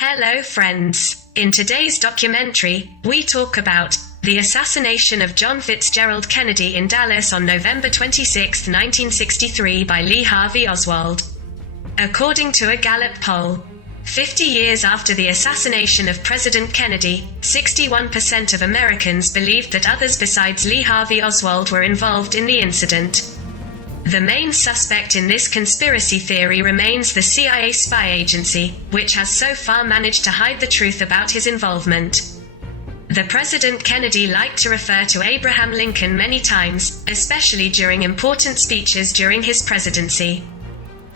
Hello friends. In today's documentary, we talk about the assassination of John Fitzgerald Kennedy in Dallas on November 26, 1963 by Lee Harvey Oswald. According to a Gallup poll, 50 years after the assassination of President Kennedy, 61% of Americans believed that others besides Lee Harvey Oswald were involved in the incident. The main suspect in this conspiracy theory remains the CIA spy agency, which has so far managed to hide the truth about his involvement. The President Kennedy liked to refer to Abraham Lincoln many times, especially during important speeches during his presidency.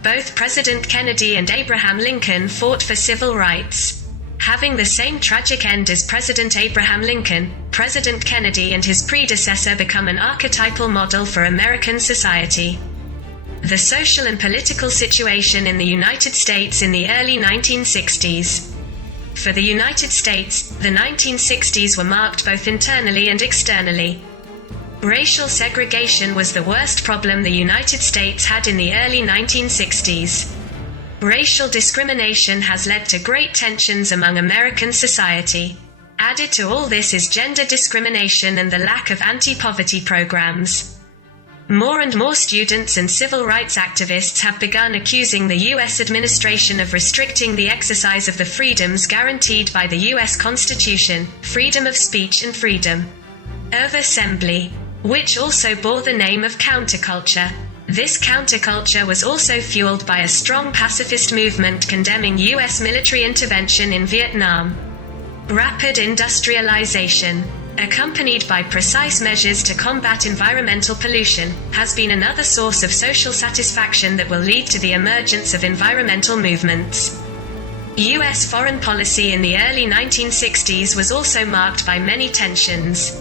Both President Kennedy and Abraham Lincoln fought for civil rights. Having the same tragic end as President Abraham Lincoln, President Kennedy and his predecessor become an archetypal model for American society. The social and political situation in the United States in the early 1960s. For the United States, the 1960s were marked both internally and externally. Racial segregation was the worst problem the United States had in the early 1960s. Racial discrimination has led to great tensions among American society. Added to all this is gender discrimination and the lack of anti-poverty programs. More and more students and civil rights activists have begun accusing the U.S. administration of restricting the exercise of the freedoms guaranteed by the U.S. Constitution, freedom of speech and freedom of assembly, which also bore the name of counterculture. This counterculture was also fueled by a strong pacifist movement condemning U.S. military intervention in Vietnam. Rapid industrialization, accompanied by precise measures to combat environmental pollution, has been another source of social satisfaction that will lead to the emergence of environmental movements. U.S. foreign policy in the early 1960s was also marked by many tensions.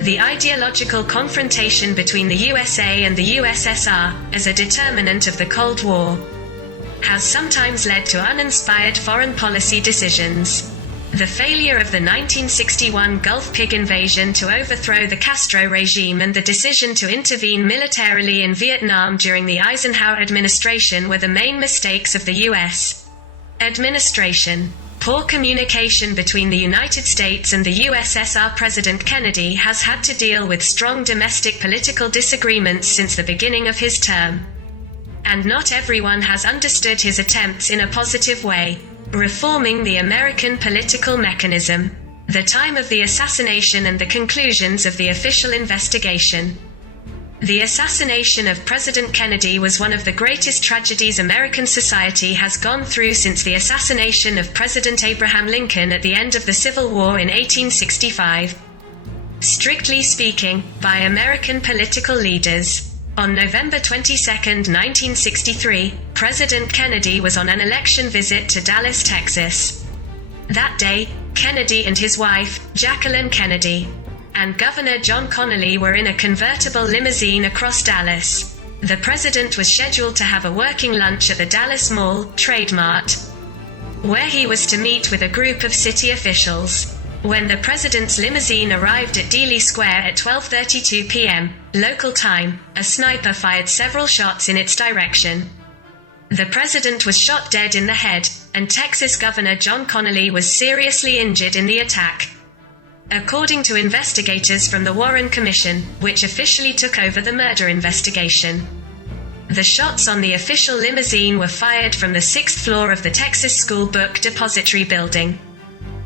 The ideological confrontation between the USA and the USSR, as a determinant of the Cold War, has sometimes led to uninspired foreign policy decisions. The failure of the 1961 Gulf pig invasion to overthrow the Castro regime and the decision to intervene militarily in Vietnam during the Eisenhower administration were the main mistakes of the U.S. administration. Poor communication between the United States and the USSR. President Kennedy has had to deal with strong domestic political disagreements since the beginning of his term. And not everyone has understood his attempts in a positive way. Reforming the American political mechanism. The time of the assassination and the conclusions of the official investigation. The assassination of President Kennedy was one of the greatest tragedies American society has gone through since the assassination of President Abraham Lincoln at the end of the Civil War in 1865. Strictly speaking, by American political leaders. On November 22, 1963, President Kennedy was on an election visit to Dallas, Texas. That day, Kennedy and his wife, Jacqueline Kennedy, and Governor John Connaly were in a convertible limousine across Dallas. The president was scheduled to have a working lunch at the Dallas Mall, Mart, where he was to meet with a group of city officials. When the president's limousine arrived at Dealey Square at 12:32 p.m. local time, a sniper fired several shots in its direction. The president was shot dead in the head, and Texas Governor John Connaly was seriously injured in the attack. According to investigators from the Warren Commission, which officially took over the murder investigation, the shots on the official limousine were fired from the 6th floor of the Texas School Book Depository building.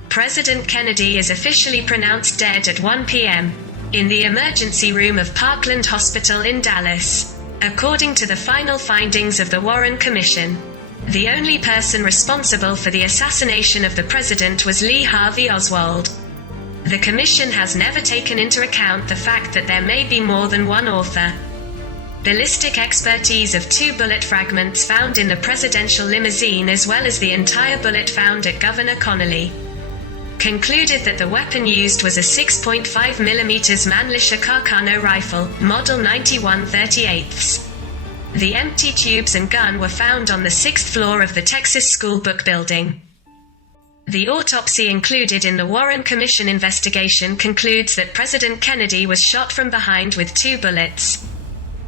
President Kennedy is officially pronounced dead at 1 p.m. in the emergency room of Parkland Hospital in Dallas. According to the final findings of the Warren Commission, the only person responsible for the assassination of the president was Lee Harvey Oswald. The commission has never taken into account the fact that there may be more than one author. Ballistic expertise of 2 bullet fragments found in the presidential limousine as well as the entire bullet found at Governor Connaly concluded that the weapon used was a 6.5mm Mannlicher Carcano rifle, model 91/38. The empty tubes and gun were found on the 6th floor of the Texas School Book building. The autopsy included in the Warren Commission investigation concludes that President Kennedy was shot from behind with 2 bullets.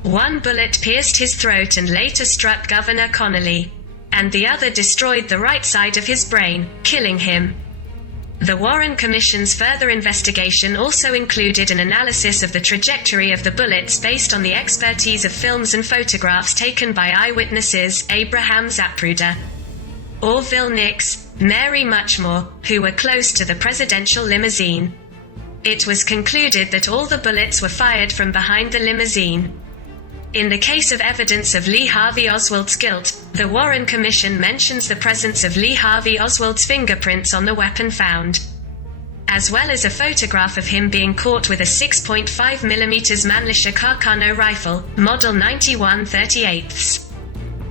One bullet pierced his throat and later struck Governor Connaly. and the other destroyed the right side of his brain, killing him. The Warren Commission's further investigation also included an analysis of the trajectory of the bullets based on the expertise of films and photographs taken by eyewitnesses Abraham Zapruder, Orville Nix, Mary Muchmore, who were close to the presidential limousine. It was concluded that all the bullets were fired from behind the limousine. In the case of evidence of Lee Harvey Oswald's guilt, the Warren Commission mentions the presence of Lee Harvey Oswald's fingerprints on the weapon found, as well as a photograph of him being caught with a 6.5mm Mannlicher Carcano rifle, model 91/38.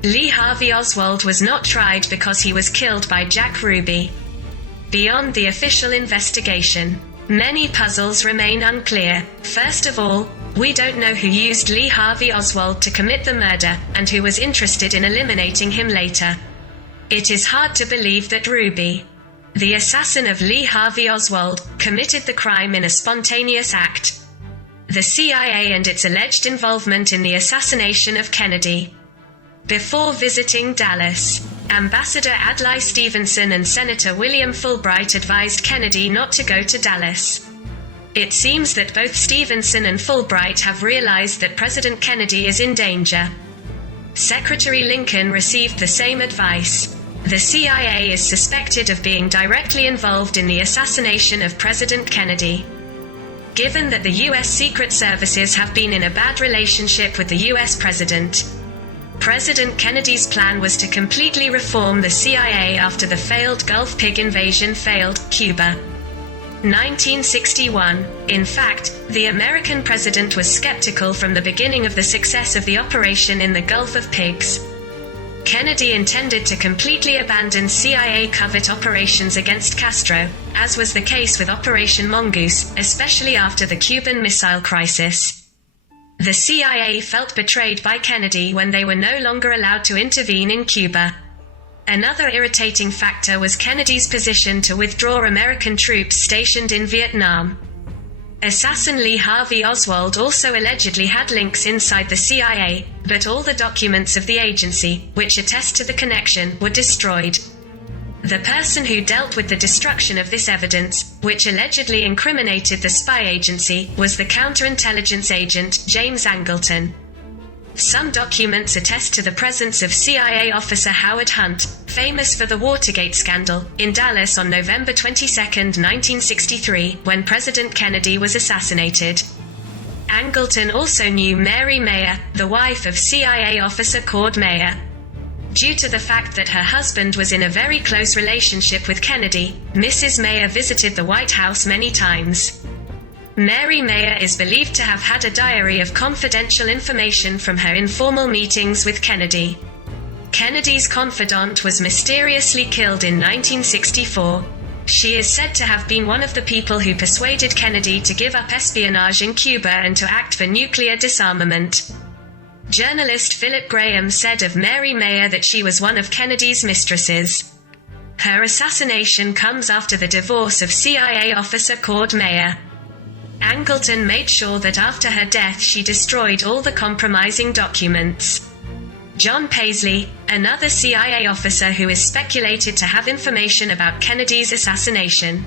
Lee Harvey Oswald was not tried because he was killed by Jack Ruby. Beyond the official investigation, many puzzles remain unclear. First of all, we don't know who used Lee Harvey Oswald to commit the murder, and who was interested in eliminating him later. It is hard to believe that Ruby, the assassin of Lee Harvey Oswald, committed the crime in a spontaneous act. The CIA and its alleged involvement in the assassination of Kennedy. Before visiting Dallas, Ambassador Adlai Stevenson and Senator William Fulbright advised Kennedy not to go to Dallas. It seems that both Stevenson and Fulbright have realized that President Kennedy is in danger. Secretary Lincoln received the same advice. The CIA is suspected of being directly involved in the assassination of President Kennedy. Given that the U.S. Secret Services have been in a bad relationship with the U.S. President, President Kennedy's plan was to completely reform the CIA after the failed Gulf pig invasion failed Cuba. 1961. In fact, the American president was skeptical from the beginning of the success of the operation in the Gulf of Pigs. Kennedy intended to completely abandon CIA covert operations against Castro, as was the case with Operation Mongoose, especially after the Cuban Missile Crisis. The CIA felt betrayed by Kennedy when they were no longer allowed to intervene in Cuba. Another irritating factor was Kennedy's position to withdraw American troops stationed in Vietnam. Assassin Lee Harvey Oswald also allegedly had links inside the CIA, but all the documents of the agency, which attest to the connection, were destroyed. The person who dealt with the destruction of this evidence, which allegedly incriminated the spy agency, was the counterintelligence agent, James Angleton. Some documents attest to the presence of CIA officer Howard Hunt, famous for the Watergate scandal, in Dallas on November 22, 1963, when President Kennedy was assassinated. Angleton also knew Mary Mayer, the wife of CIA officer Cord Mayer. Due to the fact that her husband was in a very close relationship with Kennedy, Mrs. Mayer visited the White House many times. Mary Mayer is believed to have had a diary of confidential information from her informal meetings with Kennedy. Kennedy's confidant was mysteriously killed in 1964. She is said to have been one of the people who persuaded Kennedy to give up espionage in Cuba and to act for nuclear disarmament. Journalist Philip Graham said of Mary Mayer that she was one of Kennedy's mistresses. Her assassination comes after the divorce of CIA officer Cord Mayer. Angleton made sure that after her death she destroyed all the compromising documents. John Paisley, another CIA officer who is speculated to have information about Kennedy's assassination,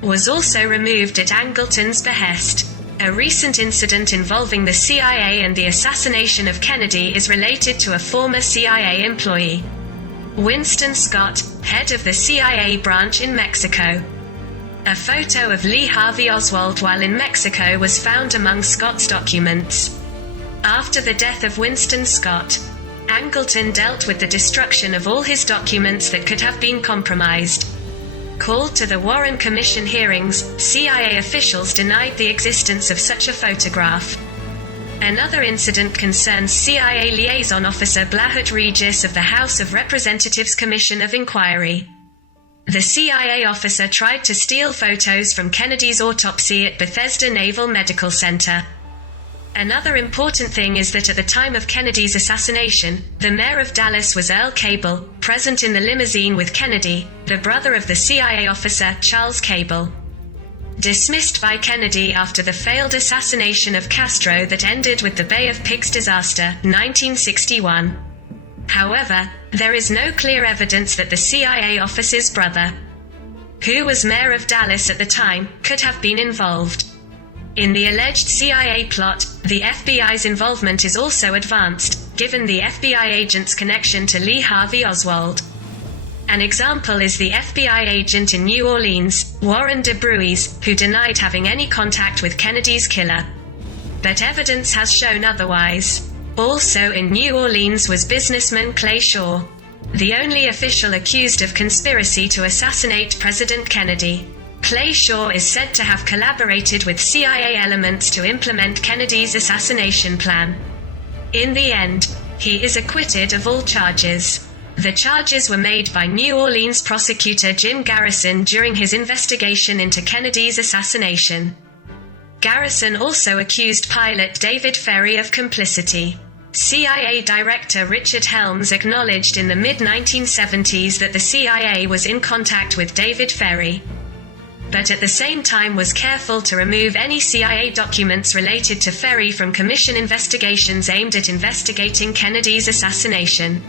was also removed at Angleton's behest. A recent incident involving the CIA and the assassination of Kennedy is related to a former CIA employee, Winston Scott, head of the CIA branch in Mexico. A photo of Lee Harvey Oswald while in Mexico was found among Scott's documents. After the death of Winston Scott, Angleton dealt with the destruction of all his documents that could have been compromised. Called to the Warren Commission hearings, CIA officials denied the existence of such a photograph. Another incident concerns CIA liaison officer Blahut Regis of the House of Representatives Commission of Inquiry. The CIA officer tried to steal photos from Kennedy's autopsy at Bethesda Naval Medical Center. Another important thing is that at the time of Kennedy's assassination, the mayor of Dallas was Earl Cable, present in the limousine with Kennedy, the brother of the CIA officer Charles Cable. Dismissed by Kennedy after the failed assassination of Castro that ended with the Bay of Pigs disaster, 1961. However, there is no clear evidence that the CIA officer's brother, who was mayor of Dallas at the time, could have been involved. In the alleged CIA plot, the FBI's involvement is also advanced, given the FBI agent's connection to Lee Harvey Oswald. An example is the FBI agent in New Orleans, Warren DeBruys, who denied having any contact with Kennedy's killer. But evidence has shown otherwise. Also in New Orleans was businessman Clay Shaw, the only official accused of conspiracy to assassinate President Kennedy. Clay Shaw is said to have collaborated with CIA elements to implement Kennedy's assassination plan. In the end, he is acquitted of all charges. The charges were made by New Orleans prosecutor Jim Garrison during his investigation into Kennedy's assassination. Garrison also accused pilot David Ferrie of complicity. CIA Director Richard Helms acknowledged in the mid-1970s that the CIA was in contact with David Ferrie, but at the same time was careful to remove any CIA documents related to Ferrie from commission investigations aimed at investigating Kennedy's assassination.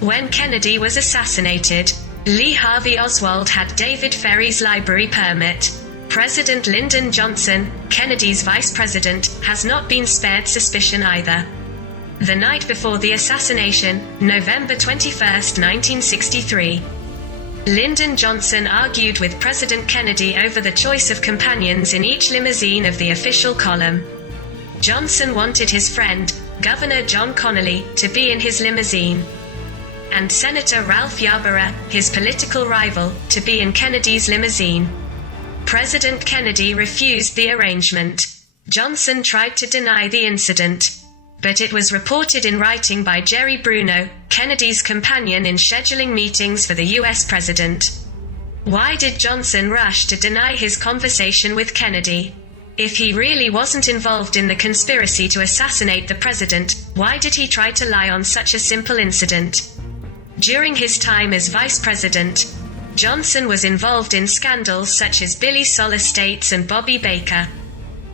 When Kennedy was assassinated, Lee Harvey Oswald had David Ferrie's library permit. President Lyndon Johnson, Kennedy's vice president, has not been spared suspicion either. The night before the assassination, November 21, 1963, Lyndon Johnson argued with President Kennedy over the choice of companions in each limousine of the official column. Johnson wanted his friend, Governor John Connaly, to be in his limousine, and Senator Ralph Yarborough, his political rival, to be in Kennedy's limousine. President Kennedy refused the arrangement. Johnson tried to deny the incident, but it was reported in writing by Jerry Bruno, Kennedy's companion in scheduling meetings for the U.S. president. Why did Johnson rush to deny his conversation with Kennedy? If he really wasn't involved in the conspiracy to assassinate the president, why did he try to lie on such a simple incident? During his time as vice president, Johnson was involved in scandals such as Billy Sol Estates and Bobby Baker.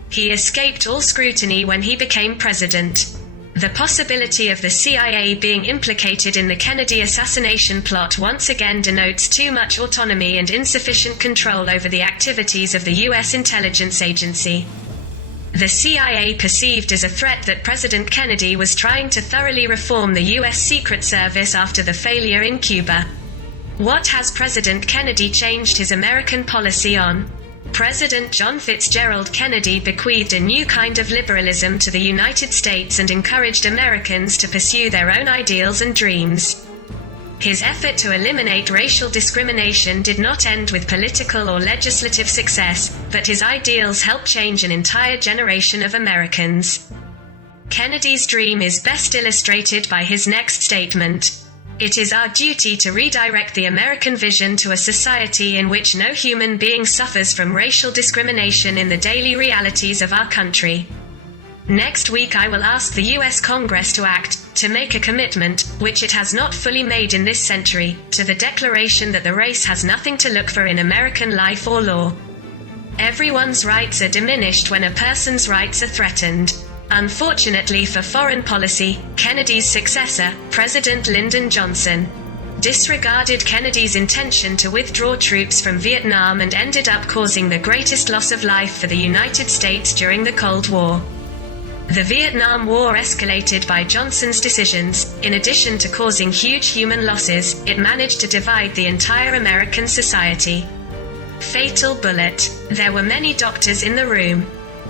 He escaped all scrutiny when he became president. The possibility of the CIA being implicated in the Kennedy assassination plot once again denotes too much autonomy and insufficient control over the activities of the U.S. intelligence agency. The CIA perceived as a threat that President Kennedy was trying to thoroughly reform the U.S. Secret Service after the failure in Cuba. What has President Kennedy changed his American policy on? President John Fitzgerald Kennedy bequeathed a new kind of liberalism to the United States and encouraged Americans to pursue their own ideals and dreams. His effort to eliminate racial discrimination did not end with political or legislative success, but his ideals helped change an entire generation of Americans. Kennedy's dream is best illustrated by his next statement. It is our duty to redirect the American vision to a society in which no human being suffers from racial discrimination in the daily realities of our country. Next week I will ask the U.S. Congress to act, to make a commitment, which it has not fully made in this century, to the declaration that the race has nothing to look for in American life or law. Everyone's rights are diminished when a person's rights are threatened. Unfortunately for foreign policy, Kennedy's successor, President Lyndon Johnson, disregarded Kennedy's intention to withdraw troops from Vietnam and ended up causing the greatest loss of life for the United States during the Cold War. The Vietnam War escalated by Johnson's decisions. In addition to causing huge human losses, it managed to divide the entire American society. Fatal bullet. There were many doctors in the room,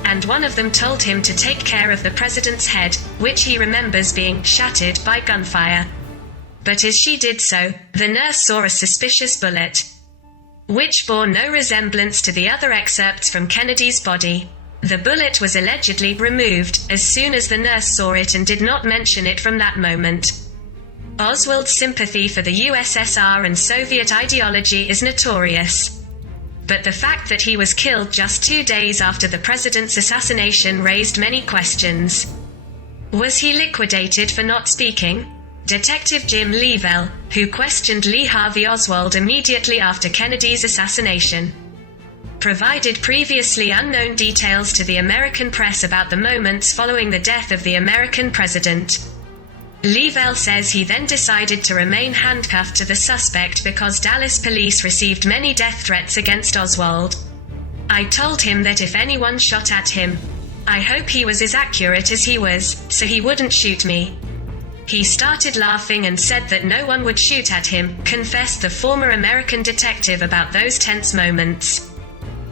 and one of them told him to take care of the president's head, which he remembers being shattered by gunfire. But as she did so, the nurse saw a suspicious bullet, which bore no resemblance to the other excerpts from Kennedy's body. The bullet was allegedly removed as soon as the nurse saw it and did not mention it from that moment. Oswald's sympathy for the USSR and Soviet ideology is notorious, but the fact that he was killed just 2 days after the president's assassination raised many questions. Was he liquidated for not speaking? Detective Jim Leavell, who questioned Lee Harvey Oswald immediately after Kennedy's assassination, provided previously unknown details to the American press about the moments following the death of the American president. Leavell says he then decided to remain handcuffed to the suspect because Dallas police received many death threats against Oswald. I told him that if anyone shot at him, I hope he was as accurate as he was, so he wouldn't shoot me. He started laughing and said that no one would shoot at him, confessed the former American detective about those tense moments.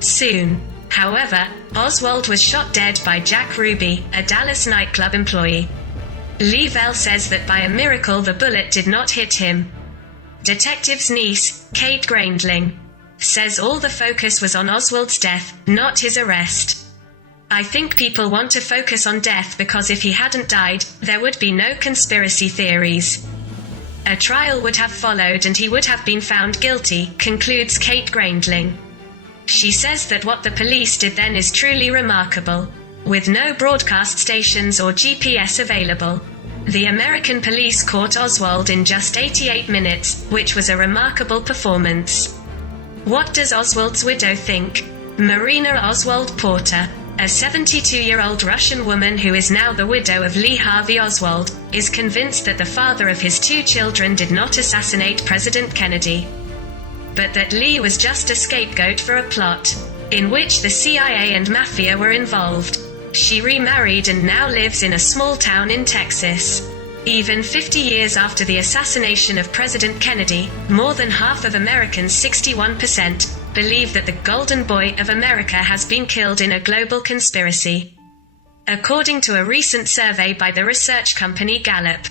Soon, however, Oswald was shot dead by Jack Ruby, a Dallas nightclub employee. Leavell says that by a miracle the bullet did not hit him. Detective's niece, Kate Grandling, says all the focus was on Oswald's death, not his arrest. I think people want to focus on death because if he hadn't died, there would be no conspiracy theories. A trial would have followed and he would have been found guilty, concludes Kate Grandling. She says that what the police did then is truly remarkable. With no broadcast stations or GPS available, the American police caught Oswald in just 88 minutes, which was a remarkable performance. What does Oswald's widow think? Marina Oswald Porter, a 72-year-old Russian woman who is now the widow of Lee Harvey Oswald, is convinced that the father of his 2 children did not assassinate President Kennedy, but that Lee was just a scapegoat for a plot, in which the CIA and Mafia were involved. She remarried and now lives in a small town in Texas. Even 50 years after the assassination of President Kennedy, more than half of Americans, 61%, believe that the Golden Boy of America has been killed in a global conspiracy, according to a recent survey by the research company Gallup.